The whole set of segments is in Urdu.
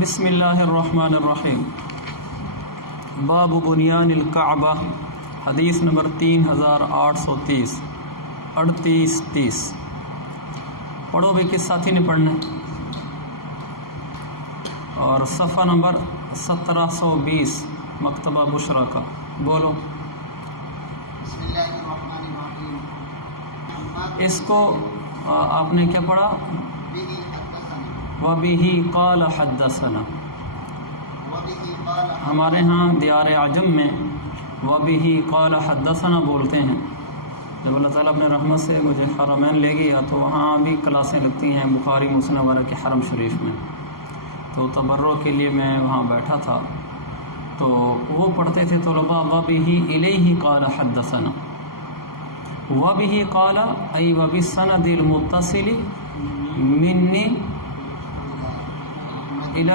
بسم اللہ الرحمن الرحیم۔ باب بنیان الکعبہ، حدیث نمبر 3830 3830۔ پڑھو بھی، کس ساتھی نے پڑھنا ہے؟ اور صفحہ نمبر 1720 مکتبہ بشرا کا، بولو۔ بسم اللہ الرحمن الرحیم۔ اس کو آپ نے کیا پڑھا؟ وَبِهِ قَالَ حَدَّثَنَا۔ ہمارے ہاں دیار عجم میں وَبِهِ قَالَ حَدَّثَنَا بولتے ہیں۔ جب اللہ تعالیٰ اپنے رحمت سے مجھے حرمین لے گیا تو وہاں بھی کلاسیں لگتی ہیں بخاری مسلم وغیرہ کے حرم شریف میں، تو تبرک کے لیے میں وہاں بیٹھا تھا، تو وہ پڑھتے تھے طلباء وَبِهِ إِلَيْهِ قَالَ حَدَّثَنَا۔ وَبِهِ قَالَ أي وَبِالسَّنَدِ الْمُتَّصِلِ مِنِّي إلى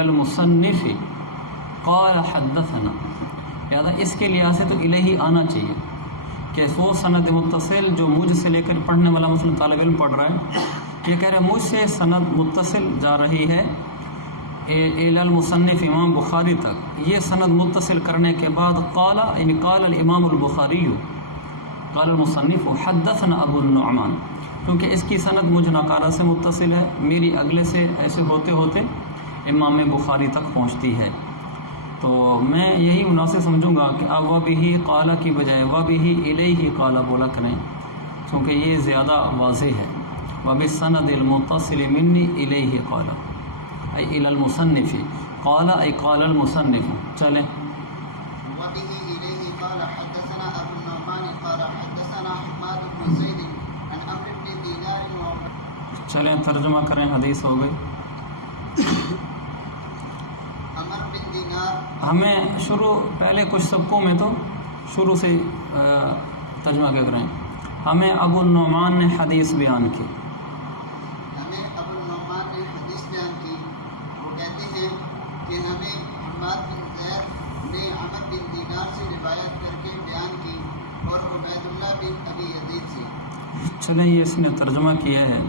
المصنف قال حدثنا، لہذا اس کے لحاظ سے تو الہی آنا چاہیے کہ وہ سند متصل جو مجھ سے لے کر پڑھنے والا مثلا طالب علم پڑھ رہا ہے، یہ کہہ رہے ہیں مجھ سے سند متصل جا رہی ہے إلى المصنف امام بخاری تک، یہ سند متصل کرنے کے بعد قال یعنی قال الامام البخاری قال المصنف حدثنا ابو النعمان، کیونکہ اس کی سند مجھ نقارہ سے متصل ہے، میری اگلے سے ایسے ہوتے ہوتے امام بخاری تک پہنچتی ہے، تو میں یہی مناسب سمجھوں گا کہ اب وَبِهِ قَالَ کی بجائے وَبِهِ إِلَيْهِ قَالَ بولا کریں، کیونکہ یہ زیادہ واضح ہے۔ وَبِالسَّنَدِ الْمُتَّصِلِ مِنِّي إِلَيْهِ قَالَ أي إلى المصنف قال أي قال المصنف۔ چلیں وَبِهِ إِلَيْهِ قَالَ حَدَّثَنَا أَبُو النُّعْمَانِ قَالَ حَدَّثَنَا حَمَّادُ بْنُ زَيْدٍ عن عمرو بن دينار۔ چلیں ترجمہ کریں، حدیث ہو گئی۔ عمر بن دینار، ہمیں شروع پہلے کچھ سبقوں میں تو شروع سے ترجمہ کیا کریں، ہمیں ابو النعمان نے حدیث بیان کی۔ ہمیں ابو النعمان نے حدیث بیان کی، وہ کہتے ہیں کہ ہمیں حماد بن زید نے عمر بن دینار سے روایت کر کے بیان کی اور عبید اللہ بن ابی یزید سے۔ چلیں یہ اس نے ترجمہ کیا ہے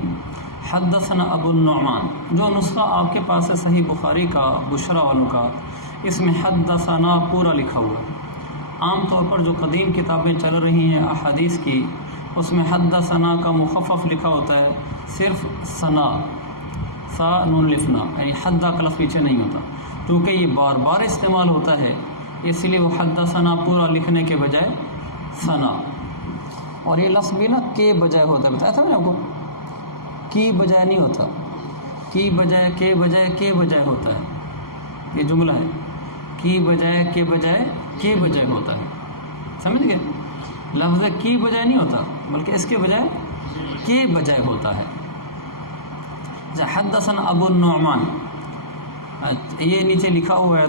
حدثنا ابو النعمان، جو نسخہ آپ کے پاس ہے صحیح بخاری کا بشرا والوں کا، اس میں حدثنا پورا لکھا ہوا ہے۔ عام طور پر جو قدیم کتابیں چل رہی ہیں احادیث کی، اس میں حدثنا کا مخفف لکھا ہوتا ہے، صرف ثنا سا نون لفنا، یعنی حدہ کا لفظ پیچھے نہیں ہوتا، کیونکہ یہ بار بار استعمال ہوتا ہے، اس لیے وہ حدثنا پورا لکھنے کے بجائے ثنا، اور یہ لفظ بھی نا کے بجائے ہوتا ہے، بتایا تھا میں آپ کو، کی بجائے نہیں ہوتا، کی بجائے کے بجائے کے بجائے ہوتا ہے، یہ جملہ ہے، کی بجائے کے بجائے کے بجائے ہوتا ہے، سمجھ گئے؟ لفظ کی بجائے نہیں ہوتا بلکہ اس کے بجائے کے بجائے ہوتا ہے۔ حدثنا ابو النعمان، یہ نیچے لکھا ہوا ہے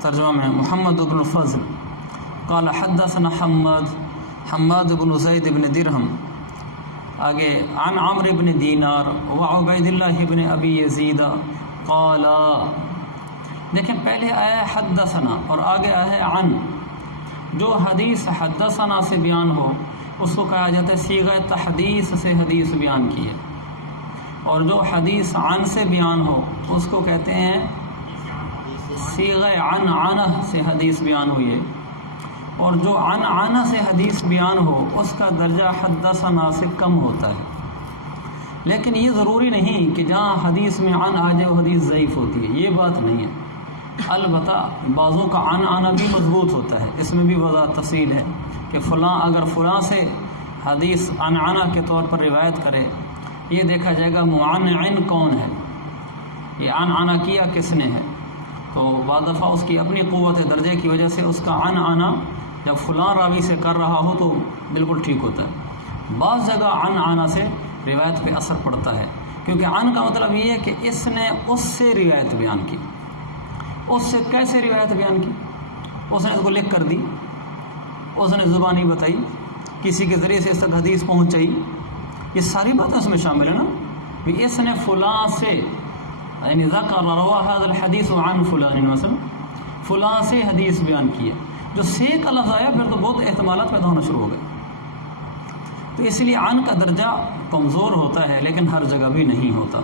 ترجمہ میں، محمد بن الفضل قال حدثنا حماد بن زید بن درہم، آگے عن عمرو بن دینار وعبید اللہ بن ابی یزید قال، دیکھیں پہلے آیا ہے حدثنا اور آگے آیا ہے عن۔ جو حدیث حدثنا سے بیان ہو اس کو کہا جاتا ہے صیغہ تحدیث سے حدیث بیان کی ہے، اور جو حدیث عن سے بیان ہو اس کو کہتے ہیں صیغہ عنعنہ سے حدیث بیان ہوئی ہے، اور جو عنعنہ سے حدیث بیان ہو اس کا درجہ حدثنا سے کم ہوتا ہے، لیکن یہ ضروری نہیں کہ جہاں حدیث میں عن آ جائے وہ حدیث ضعیف ہوتی ہے، یہ بات نہیں ہے، البتہ بعضوں کا عنعنہ بھی مضبوط ہوتا ہے، اس میں بھی وضاحت تفصیل ہے کہ فلاں اگر فلاں سے حدیث عنعنہ کے طور پر روایت کرے، یہ دیکھا جائے گا معنعن کون ہے، یہ عنعنہ کیا کس نے ہے، تو بعض دفعہ اس کی اپنی قوت درجے کی وجہ سے اس کا عنعنہ جب فلاں راوی سے کر رہا ہو تو بالکل ٹھیک ہوتا ہے، بعض جگہ عنعنہ سے روایت پہ اثر پڑتا ہے، کیونکہ عن کا مطلب یہ ہے کہ اس نے اس سے روایت بیان کی، اس سے کیسے روایت بیان کی، اس نے اس کو لکھ کر دی، اس نے زبانی بتائی، کسی کے ذریعے سے اس تک حدیث پہنچائی، یہ ساری باتیں اس میں شامل ہیں نا، اس نے فلاں سے یعنی ذکر روا هذا الحدیث عن فلان، مثلا فلاں سے حدیث بیان کی ہے، جو سے کا لفظ آیا پھر تو بہت احتمالات پیدا ہونا شروع ہو گئے، تو اس لیے عن کا درجہ کمزور ہوتا ہے لیکن ہر جگہ بھی نہیں ہوتا۔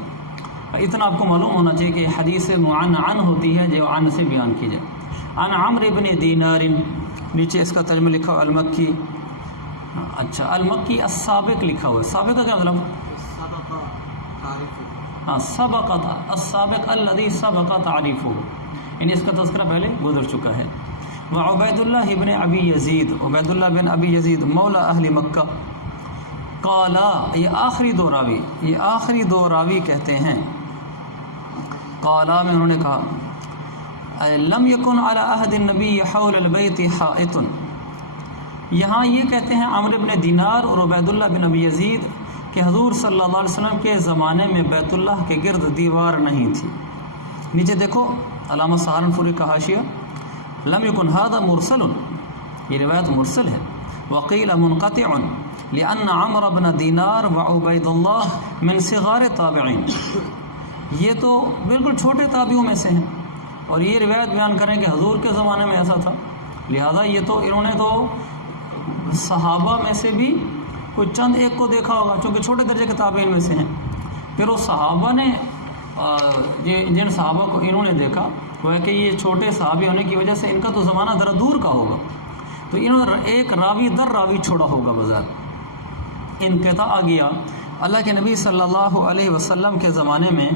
اتنا آپ کو معلوم ہونا چاہیے کہ حدیث معنعن ہوتی ہے جو عن سے بیان کی جائے. عن عمرو بن دینار، نیچے اس کا ترجمہ لکھا ہوا المکی. اچھا المکی السابق لکھا ہوا ہے. سابق کا کیا مطلب؟ ہاں سبقت السابق الذي سبق تعریفہ، یعنی اس کا تذکرہ پہلے گزر چکا ہے. وعبید اللہ بن ابی یزید، عبید اللہ بن ابی یزید مولا اہل مکہ، قالا، یہ آخری دو راوی کہتے ہیں. قالا میں انہوں نے کہا لم یکن علی عہد النبی حول البیت حائط. یہاں یہ کہتے ہیں عمرو بن دینار اور عبید اللہ بن ابی یزید کہ حضور صلی اللہ علیہ وسلم کے زمانے میں بیت اللہ کے گرد دیوار نہیں تھی. نیچے دیکھو علامہ سہارنپوری کا حاشیہ، لم یکن ھذا مرسل، یہ روایت مرسل ہے. وقیل منقطع لأن عمرو بن دینار وعبید اللہ من صغار تابعین، یہ تو بالکل چھوٹے تابعوں میں سے ہیں اور یہ روایت بیان کریں کہ حضور کے زمانے میں ایسا تھا، لہذا یہ تو انہوں نے تو صحابہ میں سے بھی کوئی چند ایک کو دیکھا ہوگا چونکہ چھوٹے درجے کے تابعین میں سے ہیں. پھر وہ صحابہ نے جن صحابہ کو انہوں نے دیکھا وہ ہے کہ یہ چھوٹے صحابی ہونے کی وجہ سے ان کا تو زمانہ ذرا دور کا ہوگا، تو انہوں نے ایک راوی در راوی چھوڑا ہوگا بظاہر. انقطاع آ گیا. اللہ کے نبی صلی اللہ علیہ وسلم کے زمانے میں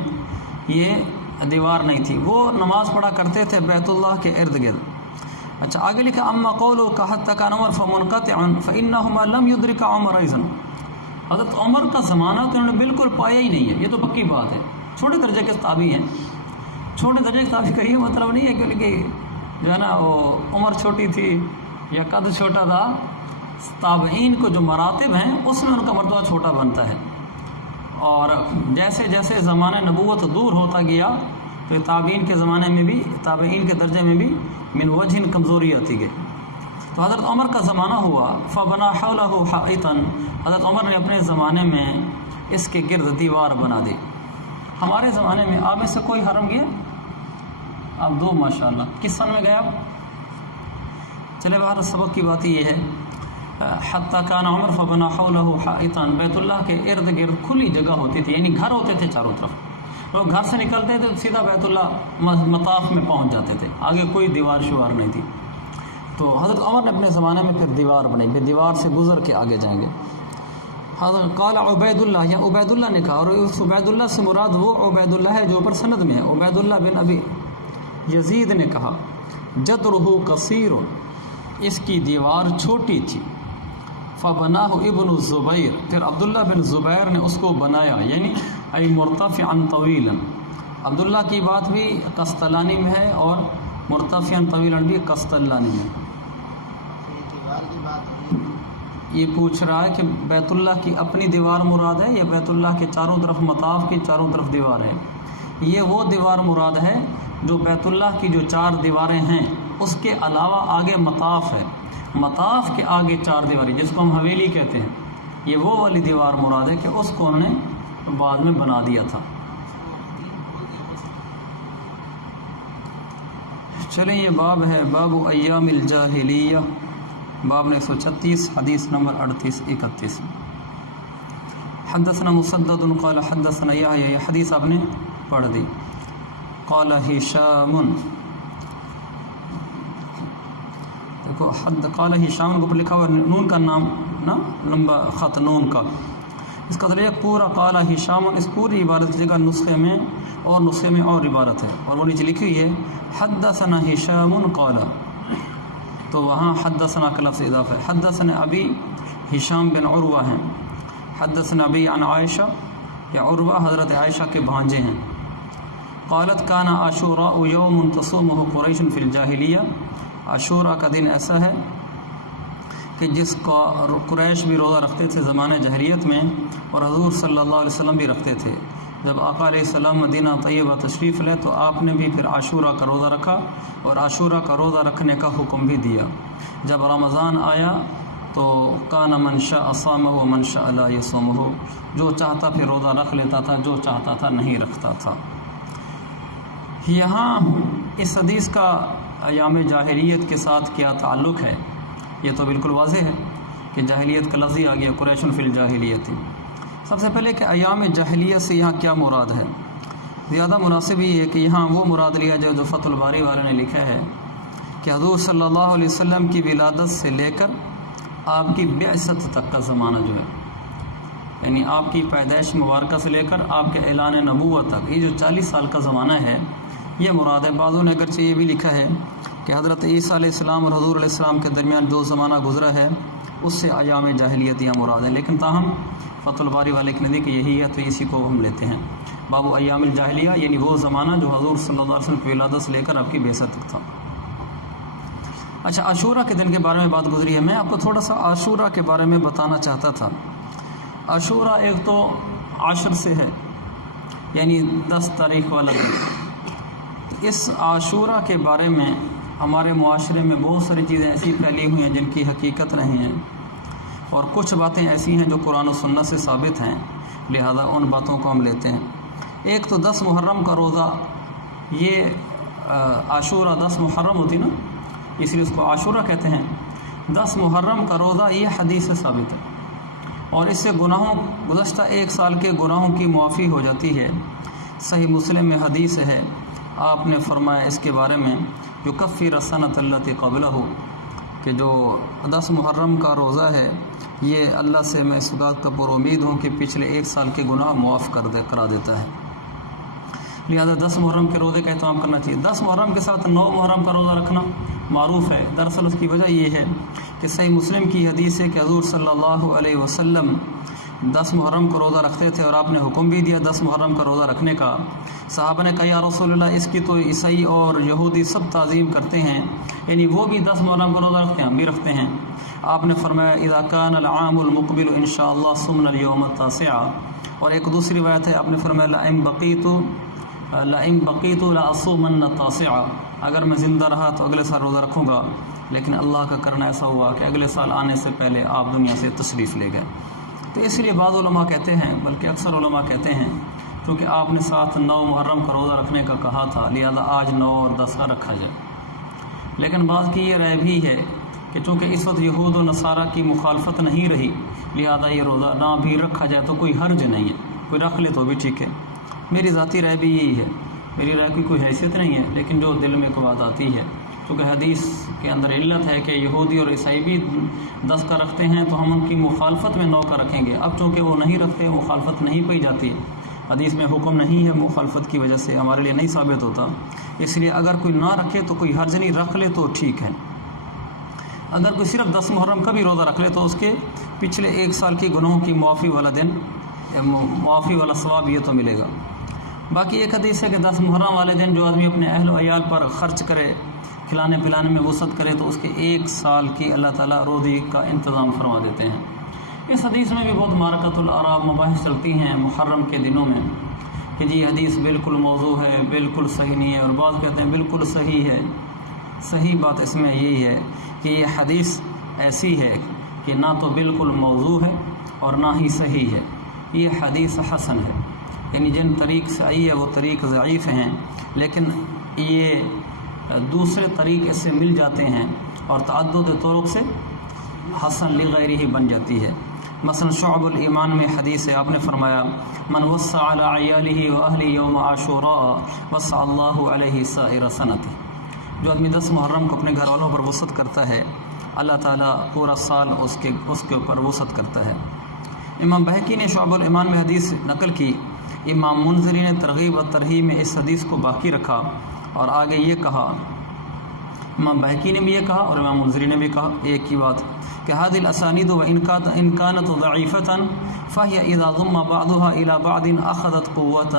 یہ دیوار نہیں تھی، وہ نماز پڑھا کرتے تھے بیت اللہ کے ارد گرد. اچھا آگے لکھا اما قولو کہ حتی کان عمر فمنقطع فانہما لم یدرک عمر ایضا، حضرت عمر کا زمانہ تو انہوں نے بالکل پایا ہی نہیں ہے. یہ تو پکی بات ہے، چھوٹے درجے کے تابعی ہیں. چھوٹے درجے کے تابعی کا یہ مطلب نہیں ہے کہ جو ہے نا وہ عمر چھوٹی تھی یا قد چھوٹا تھا. تابعین کو جو مراتب ہیں اس میں ان کا مرتبہ چھوٹا بنتا ہے، اور جیسے جیسے زمانہ نبوت دور ہوتا گیا تو تابعین کے زمانے میں بھی، تابعین کے درجے میں بھی من وجہ کمزوری آتی گئی. تو حضرت عمر کا زمانہ ہوا فبنا حولہ حائطا، حضرت عمر نے اپنے زمانے میں اس کے گرد دیوار بنا دی. ہمارے زمانے میں آپ میں سے کوئی حرم گیا؟ آپ دو ماشاءاللہ. کس سن میں گئے آپ؟ چلے باہر سبق کی بات یہ ہے حتی کان عمر فبنا حولہ حائطا، بیت اللہ کے ارد گرد کھلی جگہ ہوتی تھی، یعنی گھر ہوتے تھے چاروں طرف. لوگ گھر سے نکلتے تھے سیدھا بیت اللہ مطاف میں پہنچ جاتے تھے، آگے کوئی دیوار شوار نہیں تھی. تو حضرت عمر نے اپنے زمانے میں پھر دیوار بنائی، پھر دیوار سے گزر کے آگے جائیں گے. حضرت قال عبید اللہ، یا عبید اللہ نے کہا، اور اس عبید اللہ سے مراد وہ عبید اللہ ہے جو اوپر سند میں ہے. عبید اللہ بن ابی یزید نے کہا جدرہ قصیر، اس کی دیوار چھوٹی تھی. فبناہ ابن الزبیر، پھر عبداللہ بن زبیر نے اس کو بنایا، یعنی ای مرتفعا طویلا. عبداللہ کی بات بھی قسطلانی میں ہے اور مرتفعا طویلا بھی قسطلانی میں. یہ پوچھ رہا ہے کہ بیت اللہ کی اپنی دیوار مراد ہے یا بیت اللہ کے چاروں طرف مطاف کی چاروں طرف دیوار ہے؟ یہ وہ دیوار مراد ہے جو بیت اللہ کی جو چار دیواریں ہیں اس کے علاوہ آگے مطاف ہے، مطاف کے آگے چار دیواریں جس کو ہم حویلی کہتے ہیں، یہ وہ والی دیوار مراد ہے کہ اس کو انہوں نے بعد میں بنا دیا تھا. چلیں یہ باب ہے باب ایام الجاہلیہ، باب 136 حدیث نمبر 38-31. حدثنا مسدد قال حدثنا یحییٰ، یہ حدیث آپ نے پڑھ دی. قال ہشام، دیکھو قال ہشام کو لکھا ہوا نون کا نام نا لمبا خط نون کا، اس کا طریقہ پورا قال ہشام، اس پوری عبارت کی جگہ نسخے میں اور عبارت ہے، اور وہ نیچے لکھی ہوئی ہے حدثنا ہشام قال، تو وہاں حدثنا کا لفظ اضافہ ہے. حدثنا ابی، ہشام بن عروہ ہیں. حدثنا ابی عن عائشہ، یا عروہ حضرت عائشہ کے بھانجے ہیں. قالت کان عاشوراء یوم تصومہ قریش فی الجاہلیہ، عاشوراء کا دن ایسا ہے کہ جس کا قریش بھی روزہ رکھتے تھے زمانہ جاہلیت میں، اور حضور صلی اللہ علیہ وسلم بھی رکھتے تھے. جب آقا علیہ السلام مدینہ طیبہ تشریف لے تو آپ نے بھی پھر عاشوراء کا روزہ رکھا اور عاشوراء کا روزہ رکھنے کا حکم بھی دیا. جب رمضان آیا تو کان من شاء صامہ و من شاء لا یصومہ، جو چاہتا پھر روزہ رکھ لیتا تھا، جو چاہتا تھا نہیں رکھتا تھا. یہاں اس حدیث کا ایام جاہلیت کے ساتھ کیا تعلق ہے یہ تو بالکل واضح ہے کہ جاہلیت کا لفظ آ گیا قریش فی الجاہلیت. سب سے پہلے کہ ایام جاہلیت سے یہاں کیا مراد ہے؟ زیادہ مناسب یہ ہے کہ یہاں وہ مراد لیا جائے جو فتح الباری والے نے لکھا ہے کہ حضور صلی اللہ علیہ وسلم کی ولادت سے لے کر آپ کی بعثت تک کا زمانہ جو ہے، یعنی آپ کی پیدائش مبارکہ سے لے کر آپ کے اعلان نبوت تک، یہ جو 40 سال کا زمانہ ہے یہ مراد ہے۔ بعضوں نے اگرچہ یہ بھی لکھا ہے کہ حضرت عیسیٰ علیہ السلام اور حضور علیہ السلام کے درمیان جو زمانہ گزرا ہے اس سے ایام جاہلیت یہاں مراد ہے، لیکن تاہم فتح الباری والے کے نزدیک یہی ہے تو اسی کو ہم لیتے ہیں۔ باب ایام الجاہلیہ یعنی وہ زمانہ جو حضور صلی اللہ علیہ وسلم کی ولادت سے لے کر آپ کی بعثت تک تھا۔ اچھا، عاشورہ کے دن کے بارے میں بات گزری ہے، میں آپ کو تھوڑا سا عاشورہ کے بارے میں بتانا چاہتا تھا۔ عاشورہ ایک تو 10 سے ہے، یعنی 10 تاریخ والا دن۔ اس عاشورہ کے بارے میں ہمارے معاشرے میں بہت ساری چیزیں ایسی پھیلی ہوئی ہیں جن کی حقیقت نہیں ہیں، اور کچھ باتیں ایسی ہیں جو قرآن و سنت سے ثابت ہیں، لہذا ان باتوں کو ہم لیتے ہیں۔ ایک تو 10 محرم کا روزہ، یہ عاشورہ 10 محرم ہوتی نا، اس لیے اس کو عاشورہ کہتے ہیں۔ 10 محرم کا روزہ یہ حدیث سے ثابت ہے، اور اس سے گزشتہ 1 سال کے گناہوں کی معافی ہو جاتی ہے۔ صحیح مسلم میں حدیث ہے، آپ نے فرمایا اس کے بارے میں یکفر السنۃ التی قبلہ، کہ جو 10 محرم کا روزہ ہے یہ اللہ سے میں اس بات کا پر امید ہوں کہ پچھلے 1 سال کے گناہ معاف کرا دیتا ہے، لہذا 10 محرم کے روزے کا اہتمام کرنا چاہیے۔ 10 محرم کے ساتھ 9 محرم کا روزہ رکھنا معروف ہے۔ دراصل اس کی وجہ یہ ہے کہ صحیح مسلم کی حدیث ہے کہ حضور صلی اللہ علیہ وسلم 10 محرم کو روزہ رکھتے تھے، اور آپ نے حکم بھی دیا 10 محرم کا روزہ رکھنے کا۔ صحابہ نے کہا یا رسول اللہ، اس کی تو عیسائی اور یہودی سب تعظیم کرتے ہیں، یعنی وہ بھی 10 محرم کا روزہ رکھتے ہیں، ہم بھی رکھتے ہیں۔ آپ نے فرمایا اذا کان العام المقبل انشاءاللہ صمنا اليوم التاسع، اور ایک دوسری روایت ہے آپ نے فرمایا لئن بقیت لاصومن التاسع، اگر میں زندہ رہا تو اگلے سال روزہ رکھوں گا، لیکن اللہ کا کرنا ایسا ہوا کہ اگلے سال آنے سے پہلے آپ دنیا سے تشریف لے گئے۔ تو اس لیے بعض علماء کہتے ہیں، بلکہ اکثر علماء کہتے ہیں، کیونکہ آپ نے ساتھ 9 محرم کا روزہ رکھنے کا کہا تھا، لہذا آج 9 اور 10 کا رکھا جائے۔ لیکن بعض کی یہ رائے بھی ہے کہ چونکہ اس وقت یہود و نصارہ کی مخالفت نہیں رہی، لہذا یہ روزہ نہ بھی رکھا جائے تو کوئی حرج نہیں ہے، کوئی رکھ لے تو بھی ٹھیک ہے۔ میری ذاتی رائے بھی یہی ہے، میری رائے کی کوئی حیثیت نہیں ہے، لیکن جو دل میں کوئی بات آتی ہے، چونکہ حدیث کے اندر علت ہے کہ یہودی اور عیسائی بھی 10 کا رکھتے ہیں تو ہم ان کی مخالفت میں 9 کا رکھیں گے۔ اب چونکہ وہ نہیں رکھتے، مخالفت نہیں پائی جاتی، حدیث میں حکم نہیں ہے مخالفت کی وجہ سے ہمارے لیے نہیں ثابت ہوتا، اس لیے اگر کوئی نہ رکھے تو کوئی حرج نہیں، رکھ لے تو ٹھیک ہے۔ اگر کوئی صرف 10 محرم کا بھی روزہ رکھ لے تو اس کے پچھلے 1 سال کی گناہوں کی معافی والا دن، معافی والا ثواب یہ تو ملے گا۔ باقی ایک حدیث ہے کہ 10 محرم والے دن جو آدمی اپنے اہل و عیال پر خرچ کرے، کھلانے پلانے میں وسعت کرے، تو اس کے 1 سال کی اللہ تعالیٰ روزی کا انتظام فرما دیتے ہیں۔ اس حدیث میں بھی بہت معرکۃ الآراء مباحث چلتی ہیں محرم کے دنوں میں کہ جی حدیث بالکل موضوع ہے، بالکل صحیح نہیں ہے، اور بعض کہتے ہیں بالکل صحیح ہے۔ صحیح بات اس میں یہی ہے کہ یہ حدیث ایسی ہے کہ نہ تو بالکل موضوع ہے اور نہ ہی صحیح ہے، یہ حدیث حسن ہے، یعنی جن طریق سے آئی ہے وہ طریق ضعیف ہیں، لیکن یہ دوسرے طریق اس سے مل جاتے ہیں اور تعدد طرق سے حسن لغیرہ ہی بن جاتی ہے۔ مثلا شعب الایمان میں حدیث ہے، آپ نے فرمایا من وسع علی عیالہ و اہلہ یوم عاشوراء وسع اللہ علیہ سائر سنتہ، جو آدمی 10 محرم کو اپنے گھر والوں پر وسعت کرتا ہے، اللہ تعالیٰ پورا سال اس کے اوپر وسعت کرتا ہے۔ امام بہقی نے شعب الایمان میں حدیث نقل کی، امام منذری نے ترغیب و ترہیب میں اس حدیث کو باقی رکھا اور آگے یہ کہا، امام بہقی نے بھی یہ کہا اور امام منذری نے بھی کہا ایک ہی بات کہ هذه الاسانید وان كانت ضعیفة فهي اذا ضم بعضها الى بعض اخذت قوة،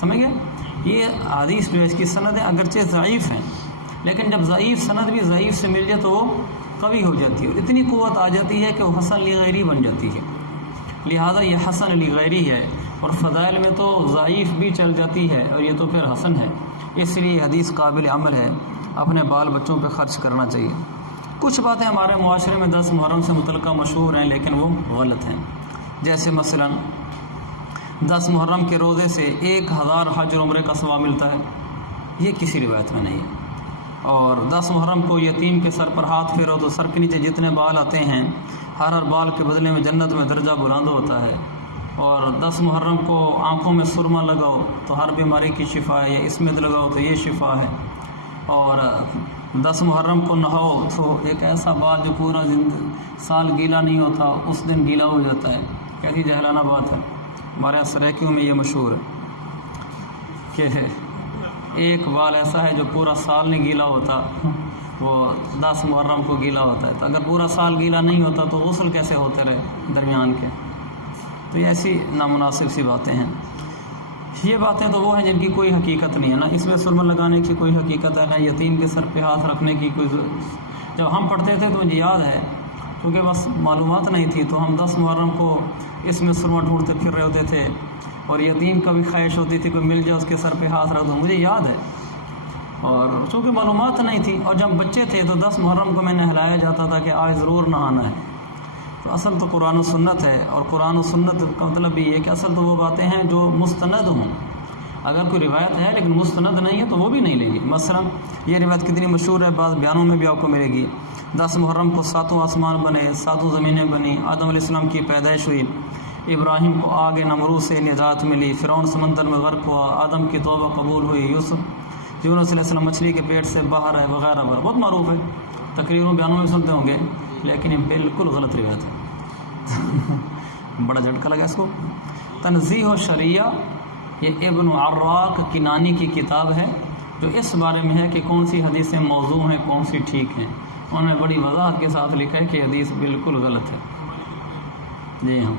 سمجھ گئے؟ یہ حدیث جو اس کی سندیں اگرچہ ضعیف ہیں، لیکن جب ضعیف سند بھی ضعیف سے مل جائے تو وہ قوی ہو جاتی ہے، اتنی قوت آ جاتی ہے کہ وہ حسن لغیری بن جاتی ہے، لہذا یہ حسن لغیری ہے۔ اور فضائل میں تو ضعیف بھی چل جاتی ہے اور یہ تو پھر حسن ہے، اس لیے حدیث قابل عمل ہے، اپنے بال بچوں پہ خرچ کرنا چاہیے۔ کچھ باتیں ہمارے معاشرے میں 10 محرم سے متعلقہ مشہور ہیں لیکن وہ غلط ہیں، جیسے مثلا 10 محرم کے روزے سے 1000 حج اور عمرے کا ثواب ملتا ہے، یہ کسی روایت میں نہیں ہے۔ اور 10 محرم کو یتیم کے سر پر ہاتھ پھیرو تو سر کے نیچے جتنے بال آتے ہیں ہر بال کے بدلے میں جنت میں درجہ بلند ہوتا ہے، اور 10 محرم کو آنکھوں میں سرما لگاؤ تو ہر بیماری کی شفا ہے، یا اسمت لگاؤ تو یہ شفا ہے، اور 10 محرم کو نہاؤ تو ایک ایسا بال جو پورا سال گیلا نہیں ہوتا اس دن گیلا ہو جاتا ہے۔ کیسی جہلانہ بات ہے۔ ہمارے سریکیوں میں یہ مشہور ہے کہ ایک بال ایسا ہے جو پورا سال نہیں گیلا ہوتا، وہ 10 محرم کو گیلا ہوتا ہے۔ تو اگر پورا سال گیلا نہیں ہوتا تو غسل کیسے ہوتے رہے درمیان کے؟ تو یہ ایسی نامناسب سی باتیں ہیں۔ یہ باتیں تو وہ ہیں جن کی کوئی حقیقت نہیں ہے، نہ اس میں سرما لگانے کی کوئی حقیقت ہے، نہ یتیم کے سر پہ ہاتھ رکھنے کی کوئی۔ جب ہم پڑھتے تھے تو مجھے یاد ہے، کیونکہ بس معلومات نہیں تھی، تو ہم 10 محرم کو اس میں سرما ڈھونڈتے پھر رہے ہوتے تھے، اور یتیم کا بھی خواہش ہوتی تھی کوئی مل جائے اس کے سر پہ ہاتھ رکھ دو، مجھے یاد ہے۔ اور چونکہ معلومات نہیں تھی، اور جب بچے تھے تو 10 محرم کو میں نہلایا جاتا تھا کہ آج ضرور نہانا ہے۔ تو اصل تو قرآن و سنت ہے، اور قرآن و سنت کا مطلب بھی یہ ہے کہ اصل تو وہ باتیں ہیں جو مستند ہوں۔ اگر کوئی روایت ہے لیکن مستند نہیں ہے تو وہ بھی نہیں لیں گے۔ مثلا یہ روایت کتنی مشہور ہے، بعض بیانوں میں بھی آپ کو ملے گی۔ 10 محرم کو 7 آسمان بنے، 7 زمینیں بنی، آدم علیہ السلام کی پیدائش ہوئی، ابراہیم کو آگ نمرود سے نجات ملی، فرعون سمندر میں غرق ہوا، آدم کی توبہ قبول ہوئی، یونس علیہ السلام مچھلی کے پیٹ سے باہر ہے، وغیرہ وغیرہ۔ بہت معروف ہے، تقریروں بیانوں میں سنتے ہوں گے، لیکن یہ بالکل غلط روایت ہے۔ بڑا جھٹکا لگا اس کو۔ تنزیہ و شریعہ یہ ابن عراق کنانی کی کتاب ہے، جو اس بارے میں ہے کہ کون سی حدیثیں موضوع ہیں، کون سی ٹھیک ہیں۔ انہوں نے بڑی وضاحت کے ساتھ لکھا ہے کہ حدیث بالکل غلط ہے۔ جی ہاں،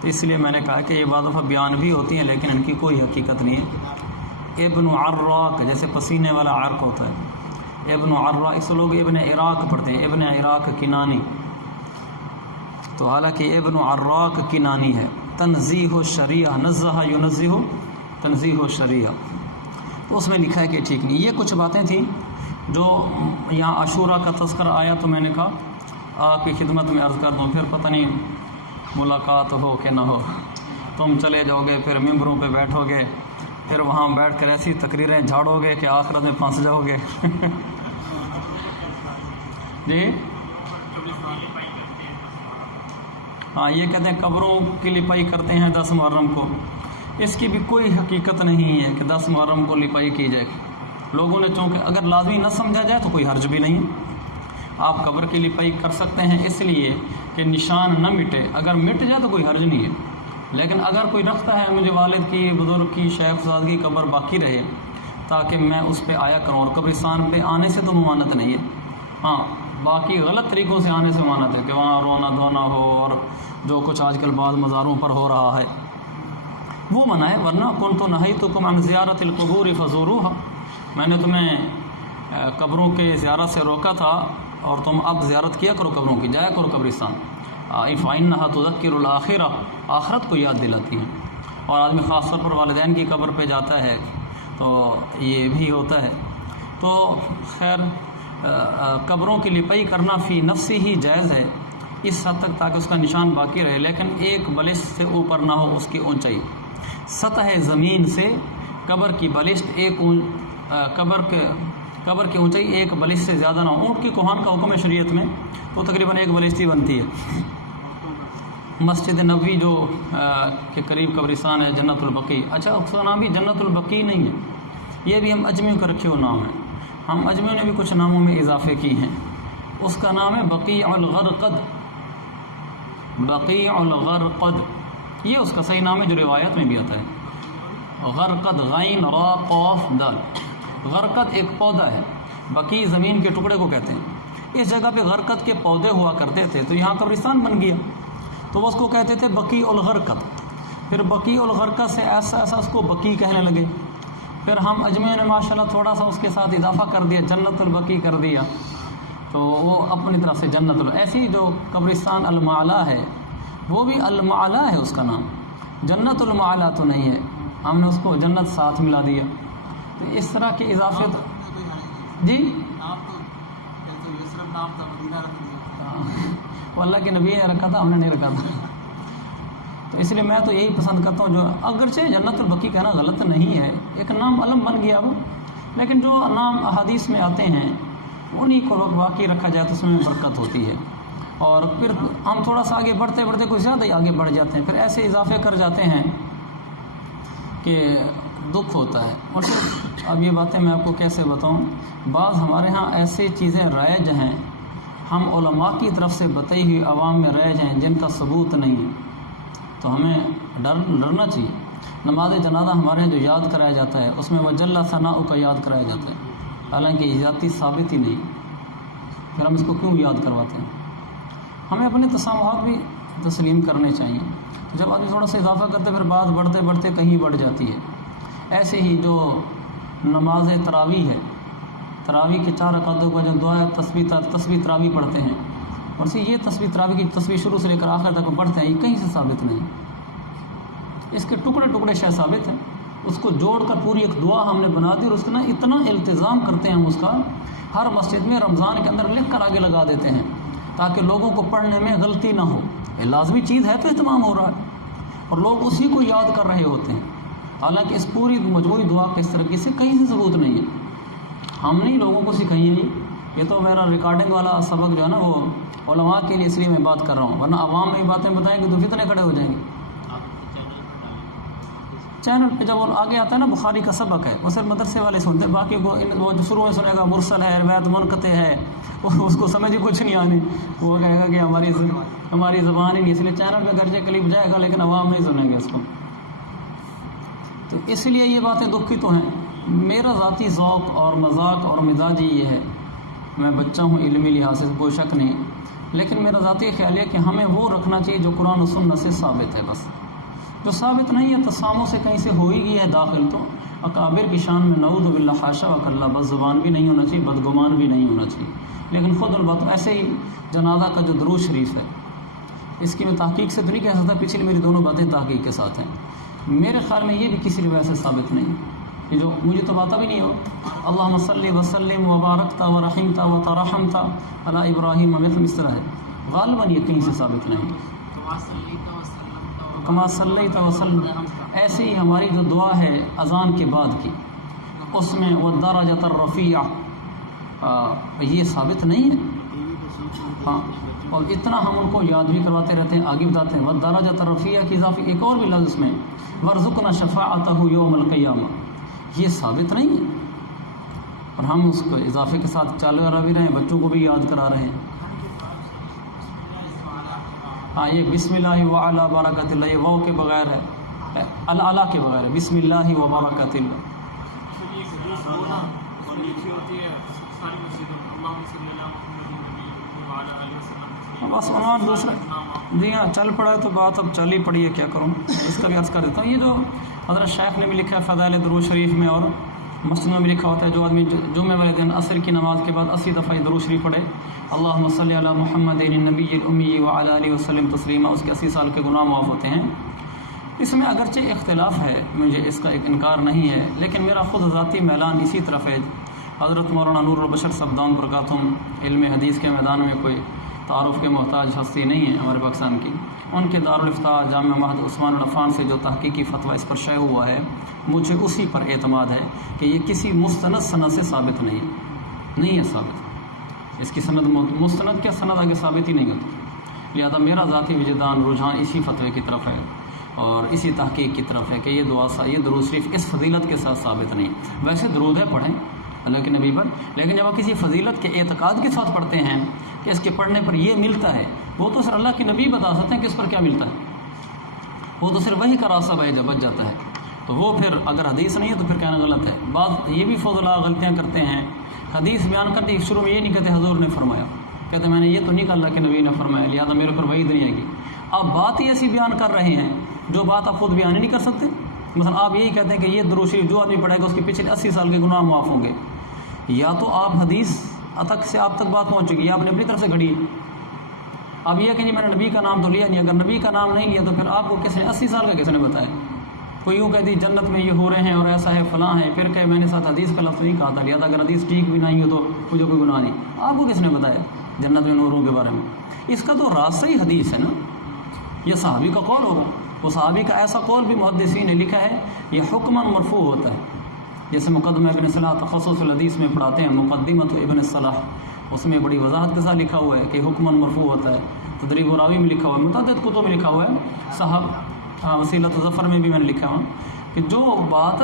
تو اس لیے میں نے کہا کہ یہ بعض دفعہ بیان بھی ہوتی ہیں لیکن ان کی کوئی حقیقت نہیں ہے۔ ابن عراق جیسے پسینے والا عرق ہوتا ہے، ابن عراق، اس لوگ ابن عراق پڑھتے ہیں، ابن عراق کنانی، تو حالانکہ ابن عراق کنانی ہے۔ تنزیہ الشریعہ، نزہ ینزہ تنزیہ الشریعہ، تو اس میں لکھا ہے کہ ٹھیک نہیں۔ یہ کچھ باتیں تھیں جو یہاں عاشورہ کا تذکرہ آیا تو میں نے کہا آپ کی خدمت میں عرض کر دوں، پھر پتہ نہیں ملاقات ہو کہ نہ ہو، تم چلے جاؤ گے، پھر ممبروں پہ بیٹھو گے، پھر وہاں بیٹھ کر ایسی تقریریں جھاڑو گے کہ آخرت میں پھنس جاؤ گے۔ جی ہاں، یہ کہتے ہیں قبروں کی لپائی کرتے ہیں 10 محرم کو، اس کی بھی کوئی حقیقت نہیں ہے کہ 10 محرم کو لپائی کی جائے۔ لوگوں نے چونکہ اگر لازمی نہ سمجھا جائے تو کوئی حرج بھی نہیں، آپ قبر کی لپائی کر سکتے ہیں اس لیے کہ نشان نہ مٹے، اگر مٹ جائے تو کوئی حرج نہیں ہے۔ لیکن اگر کوئی رکھتا ہے مجھے والد کی، بزرگ کی، شیخ زاد کی قبر باقی رہے تاکہ میں اس پہ آیا کروں، اور قبرستان پہ آنے سے تو ممانعت نہیں ہے، ہاں باقی غلط طریقوں سے آنے سے ممانعت ہے کہ وہاں رونا دھونا ہو اور جو کچھ آج کل بعض مزاروں پر ہو رہا ہے وہ منع ہے۔ ورنہ کنت نہیتکم عن زیارت القبور فزوروها، میں نے تمہیں قبروں کے زیارت سے روکا تھا اور تم اب زیارت کیا کرو قبروں کی، جایا کرو قبرستان۔ فإنها تذکر الآخرہ، آخرت کو یاد دلاتی ہے، اور آدمی خاص طور پر والدین کی قبر پہ جاتا ہے تو یہ بھی ہوتا ہے۔ تو خیر قبروں کی لپائی کرنا فی نفسی ہی جائز ہے اس حد تک تاکہ اس کا نشان باقی رہے، لیکن ایک بلشت سے اوپر نہ ہو اس کی اونچائی۔ سطح زمین سے قبر کی بلشت قبر کی اونچائی ایک بلشت سے زیادہ نہ ہو۔ اونٹ کی کوہان کا حکم ہے شریعت میں، تو تقریباً ایک بلشت ہی بنتی ہے۔ مسجد نبوی جو کے قریب قبرستان ہے جنت البقیع، اچھا اس کا نام بھی جنت البقیع نہیں ہے، یہ بھی ہم اجمیوں کا رکھے ہوئے نام ہے، ہم اجمیوں نے بھی کچھ ناموں میں اضافے کی ہیں۔ اس کا نام ہے بقیع الغرقد، بقیع الغرقد، یہ اس کا صحیح نام ہے جو روایت میں بھی آتا ہے۔ غرقد، غین را قاف دال، غرقد ایک پودا ہے، بقیع زمین کے ٹکڑے کو کہتے ہیں۔ اس جگہ پہ غرقد کے پودے ہوا کرتے تھے تو یہاں قبرستان بن گیا، تو وہ اس کو کہتے تھے بقیع الغرقد۔ پھر بقیع الغرقد سے ایسا اس کو بقیع کہنے لگے، پھر ہم اجمیوں نے ماشاءاللہ تھوڑا سا اس کے ساتھ اضافہ کر دیا، جنت البقیع کر دیا، تو وہ اپنی طرف سے جنت ایسی جو قبرستان المعلا ہے وہ بھی المعلا ہے اس کا نام، جنت المعلا تو نہیں ہے، ہم نے اس کو جنت ساتھ ملا دیا۔ تو اس طرح کے اضافے جی وہ اللہ کے نبی نے رکھا تھا، ہم نے نہیں رکھا تھا، تو اس لیے میں تو یہی پسند کرتا ہوں، جو اگرچہ جنت البقیع کہنا غلط نہیں ہے، ایک نام علم بن گیا وہ، لیکن جو نام احادیث میں آتے ہیں انہی کو باقی رکھا جائے تو اس میں برکت ہوتی ہے۔ اور پھر ہم تھوڑا سا آگے بڑھتے بڑھتے کچھ زیادہ ہی آگے بڑھ جاتے ہیں، پھر ایسے اضافے کر جاتے ہیں کہ دکھ ہوتا ہے۔ اور پھر اب یہ باتیں میں آپ کو کیسے بتاؤں، بعض ہمارے ہاں ایسی چیزیں رائج ہیں، ہم علماء کی طرف سے بتائی ہوئی عوام میں رائج ہیں جن کا ثبوت نہیں ہے، تو ہمیں ڈرنا چاہیے۔ نماز جنازہ ہمارے یہاں جو یاد کرایا جاتا ہے اس میں وجل ثناء کا یاد کرایا جاتا ہے، حالانکہ یہ ذاتی ثابت ہی نہیں، پھر ہم اس کو کیوں یاد کرواتے ہیں؟ ہمیں اپنے تسامحات بھی تسلیم کرنے چاہیے۔ جب آدمی تھوڑا سا اضافہ کرتے پھر بات بڑھتے بڑھتے کہیں بڑھ جاتی ہے۔ ایسے ہی جو نماز تراویح ہے، تراویح کے 4 رکعتوں کا جو دعا ہے تسبیح تراویح پڑھتے ہیں، اور سے یہ تسبیح تراویح کی تسبیح شروع سے لے کر آخر تک پڑھتے ہیں، یہ کہیں سے ثابت نہیں۔ اس کے ٹکڑے ٹکڑے شاید ثابت ہیں، اس کو جوڑ کر پوری ایک دعا ہم نے بنا دی، اور اس کا اتنا التزام کرتے ہیں ہم اس کا، ہر مسجد میں رمضان کے اندر لکھ کر آگے لگا دیتے ہیں تاکہ لوگوں کو پڑھنے میں غلطی نہ ہو۔ یہ لازمی چیز ہے تو اہتمام ہو رہا ہے، اور لوگ اسی کو یاد کر رہے ہوتے ہیں، حالانکہ اس پوری مجموعی دعا کے اس طریقے سے کہیں سے ثبوت نہیں ہے۔ ہم نہیں لوگوں کو سکھائیں گے، یہ تو میرا ریکارڈنگ والا سبق جو ہے نا وہ علماء کے لیے، اس لیے میں بات کر رہا ہوں، ورنہ عوام میں یہ باتیں بتائیں گے تو فتنے کھڑے ہو جائیں گے۔ چینل پہ جب وہ آگے آتا ہے نا بخاری کا سبق ہے، وہ صرف مدرسے والے سنتے ہیں، باقی وہ جو شروع میں سنے گا مرسل ہے، روایت منقطع ہے، اس کو سمجھ ہی کچھ نہیں آنی، وہ کہے گا کہ ہماری زبان ہی نہیں، اس لیے چینل پہ گرجے کلیپ جائے گا لیکن عوام نہیں سنیں گے اس کو۔ تو اس لیے یہ باتیں دکھ کی تو ہیں۔ میرا ذاتی ذوق اور مذاق اور مزاج یہ ہے، میں بچہ ہوں علمی لحاظ سے کوئی شک نہیں، لیکن میرا ذاتی خیال ہے کہ ہمیں وہ رکھنا چاہیے جو قرآن و سنت سے ثابت ہے، بس جو ثابت نہیں ہے تساموں سے کہیں سے ہو ہی گئی ہے داخل، تو اکابر کی شان میں نعوذ باللہ حاشا وکلا، بد زبان بھی نہیں ہونا چاہیے، بدگمان بھی نہیں ہونا چاہیے۔ لیکن خود البت ایسے ہی جنازہ کا جو درود شریف ہے، اس کی میں تحقیق سے تو نہیں کہہ سکتا، پچھلی میری دونوں باتیں تحقیق کے ساتھ ہیں، میرے خیال میں یہ بھی کسی روایت سے ثابت نہیں، یہ جو مجھے تو بات بھی نہیں ہو اللہم صلی وسلم وبارکتا ورحمتا وترحمتا علی ابراہیم، مثل اس طرح ہے، غالباً یہ کہیں سے ثابت نہیں۔ کما صلیت وسلم، ایسے ہی ہماری جو دعا ہے اذان کے بعد کی، اس میں والدرجۃ الرفیع، یہ ثابت نہیں ہے، ہاں، اور اتنا ہم ان کو یاد بھی کرواتے رہتے ہیں، آگے بتاتے ہیں والدرجۃ الرفیع کی اضافی ایک اور بھی لفظ اس میں وارزقنا شفاعتہ یوم القیامہ، یہ ثابت نہیں ہے، اور ہم اس کو اضافے کے ساتھ چالو بھی رہے ہیں، بچوں کو بھی یاد کرا رہے ہیں۔ ہاں، یہ بسم اللہ وعلی برکۃ اللہ، یہ واو کے بغیر ہے، اللہ کے بغیر ہے، بسم اللہ و برکۃ اللہ۔ بس عنوان دوسرا، جی ہاں چل پڑا ہے تو بات اب چل ہی پڑی ہے، کیا کروں، اس کا بھی عرض کر دیتا ہوں۔ یہ جو حضرت شیخ نے بھی لکھا ہے فضائل درود شریف میں، اور مسلم میں بھی لکھا ہوتا ہے جو آدمی جمعہ والے دن عصر کی نماز کے بعد 80 دفعہ درود شریف پڑھے، اللہم صلی علی محمد النبی الامی وعلی آلہ وسلم تسلیما، اس کے 80 سال کے گناہ معاف ہوتے ہیں۔ اس میں اگرچہ اختلاف ہے، مجھے اس کا ایک انکار نہیں ہے، لیکن میرا خود ذاتی میلان اسی طرف ہے۔ حضرت مولانا نور البشر صاحب برکاتہم علم حدیث کے میدان میں کوئی تعارف کے محتاج ہستی نہیں ہے ہمارے پاکستان کی، ان کے دارالافتاء جامعہ مہد عثمان العفان سے جو تحقیقی فتویٰ اس پر شائع ہوا ہے، مجھے اسی پر اعتماد ہے کہ یہ کسی مستند سند سے ثابت نہیں ہے ثابت، اس کی سند مستند کیا سند آگے ثابت ہی نہیں ہوتی، لہذا میرا ذاتی وجدان رجحان اسی فتوے کی طرف ہے اور اسی تحقیق کی طرف ہے کہ یہ یہ درود شریف اس فضیلت کے ساتھ ثابت نہیں۔ ویسے درود ہے پڑھیں اللہ کے نبی پر، لیکن جب آپ کسی فضیلت کے اعتقاد کے ساتھ پڑھتے ہیں کہ اس کے پڑھنے پر یہ ملتا ہے، وہ تو صرف اللہ کے نبی بتا سکتے ہیں کہ اس پر کیا ملتا ہے، وہ تو صرف وہی کا راستہ بچ جاتا ہے، تو وہ پھر اگر حدیث نہیں ہے تو پھر کہنا غلط ہے۔ بعض یہ بھی فضلاء غلطیاں کرتے ہیں، حدیث بیان کرتے شروع میں یہ نہیں کہتے حضور نے فرمایا، کہتے میں نے یہ تو نہیں کہا اللہ کے نبی نے فرمایا، لہٰذا میرے پر وعید نہیں آئے گی۔ آپ بات ہی ایسی بیان کر رہے ہیں جو بات آپ خود بیان ہی نہیں کر سکتے، مثلا آپ یہی کہتے ہیں کہ یہ درود شریف جو آدمی پڑھے گا اس کے پچھلے 80 سال کے گناہ معاف ہوں گے، یا تو آپ حدیث تک سے آپ تک بات پہنچ چکی ہے، آپ نے اپنی طرف سے گھڑی ہے، اب یہ کہ جی میں نے نبی کا نام تو لیا نہیں، اگر نبی کا نام نہیں لیا تو پھر آپ کو کس نے 80 سال کا کس نے بتایا؟ کوئی یوں کہتی جنت میں یہ ہو رہے ہیں اور ایسا ہے فلاں ہے، پھر کہ میں نے ساتھ حدیث کا لفظ نہیں کہا تھا، لہٰذا اگر حدیث ٹھیک بھی نہیں ہو تو مجھے کوئی گناہ نہیں، آپ کو کس نے بتایا جنت میں نوروں کے بارے میں؟ اس کا تو راستہ ہی حدیث ہے نا، یہ صحابی کا قول ہوگا، وہ صحابی کا ایسا قول بھی محدثین نے لکھا ہے، یہ حکماً مرفوع ہوتا ہے، جیسے مقدمہ ابن صلاح تخصص الحدیث میں پڑھاتے ہیں، مقدمۃ ابن صلاح اس میں بڑی وضاحت کے ساتھ لکھا ہوا ہے کہ حکماً مرفوع ہوتا ہے، تدریب الراوی میں لکھا ہوا ہے، متعدد کتب میں لکھا ہوا ہے، وسیلۃ الظفر میں بھی میں نے لکھا ہوا کہ جو بات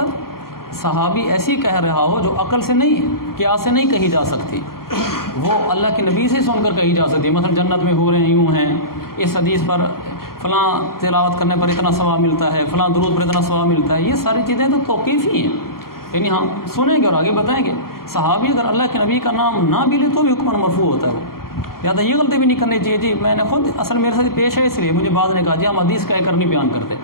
صحابی ایسی کہہ رہا ہو جو عقل سے نہیں ہے، قیاس سے نہیں کہی جا سکتی، وہ اللہ کے نبی سے سن کر کہی جا سکتی ہے، مثلا جنت میں حوریں یوں ہیں، اس حدیث پر فلاں تلاوت کرنے پر اتنا ثواب ملتا ہے، فلاں درود پر اتنا ثواب ملتا ہے، یہ ساری چیزیں تو توقیفی ہیں، یعنی ہم سنیں گے اور آگے بتائیں گے۔ صحابی اگر اللہ کے نبی کا نام نہ بھی لے تو بھی حکم مرفوع ہوتا ہے وہ، لہٰذا یہ غلطی بھی نہیں کرنی چاہیے جی میں نے خود اصل میرے ساتھ پیش ہے اس لیے مجھے بعد نے کہا جی ہم حدیث کہہ کر نہیں بیان کرتے،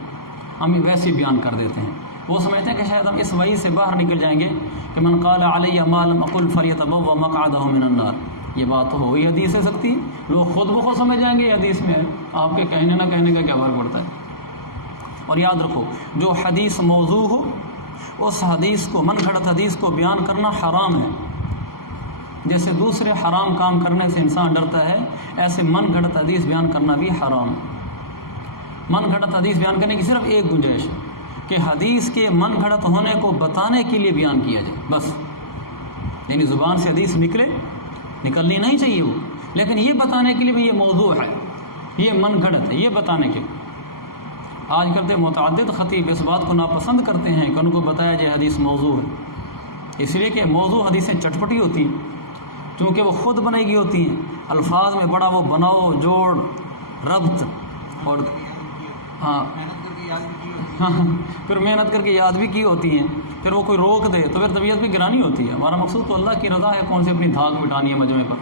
ہم ویسے ہی بیان کر دیتے ہیں۔ وہ سمجھتے ہیں کہ شاید ہم اس وعید سے باہر نکل جائیں گے کہ من قال علی ما لم اقل فلیتبوأ مقعدہ من النار، یہ بات تو ہو ہی حدیث سے سکتی، لوگ خود بخود سمجھ جائیں گے یہ حدیث میں ہے، آپ کے کہنے نہ کہنے کا کیا فرق پڑتا ہے۔ اور یاد رکھو جو حدیث موضوع ہو اس حدیث کو، من گھڑت حدیث کو بیان کرنا حرام ہے، جیسے دوسرے حرام کام کرنے سے انسان ڈرتا ہے ایسے من گھڑت حدیث بیان کرنا بھی حرام ہے۔ من گھڑت حدیث بیان کرنے کی صرف ایک گنجائش ہے کہ حدیث کے من گھڑت ہونے کو بتانے کے لیے بیان کیا جائے بس، یعنی زبان سے حدیث نکلنی نہیں چاہیے وہ، لیکن یہ بتانے کے لیے بھی یہ موضوع ہے، یہ من گھڑت ہے، یہ بتانے کے لیے۔ آج کل تو متعدد خطیب اس بات کو ناپسند کرتے ہیں کہ ان کو بتایا جائے حدیث موضوع ہے، اس لیے کہ موضوع حدیثیں چٹپٹی ہوتی ہیں کیونکہ وہ خود بنائی گئی ہوتی ہیں، الفاظ میں بڑا وہ بناؤ جوڑ ربط، اور ہاں پھر محنت کر کے یاد بھی کی ہوتی ہیں، پھر وہ کوئی روک دے تو پھر طبیعت بھی گرانی ہوتی ہے۔ ہمارا مقصود تو اللہ کی رضا ہے، کون سے اپنی دھاک مٹانی ہے مجمع پر۔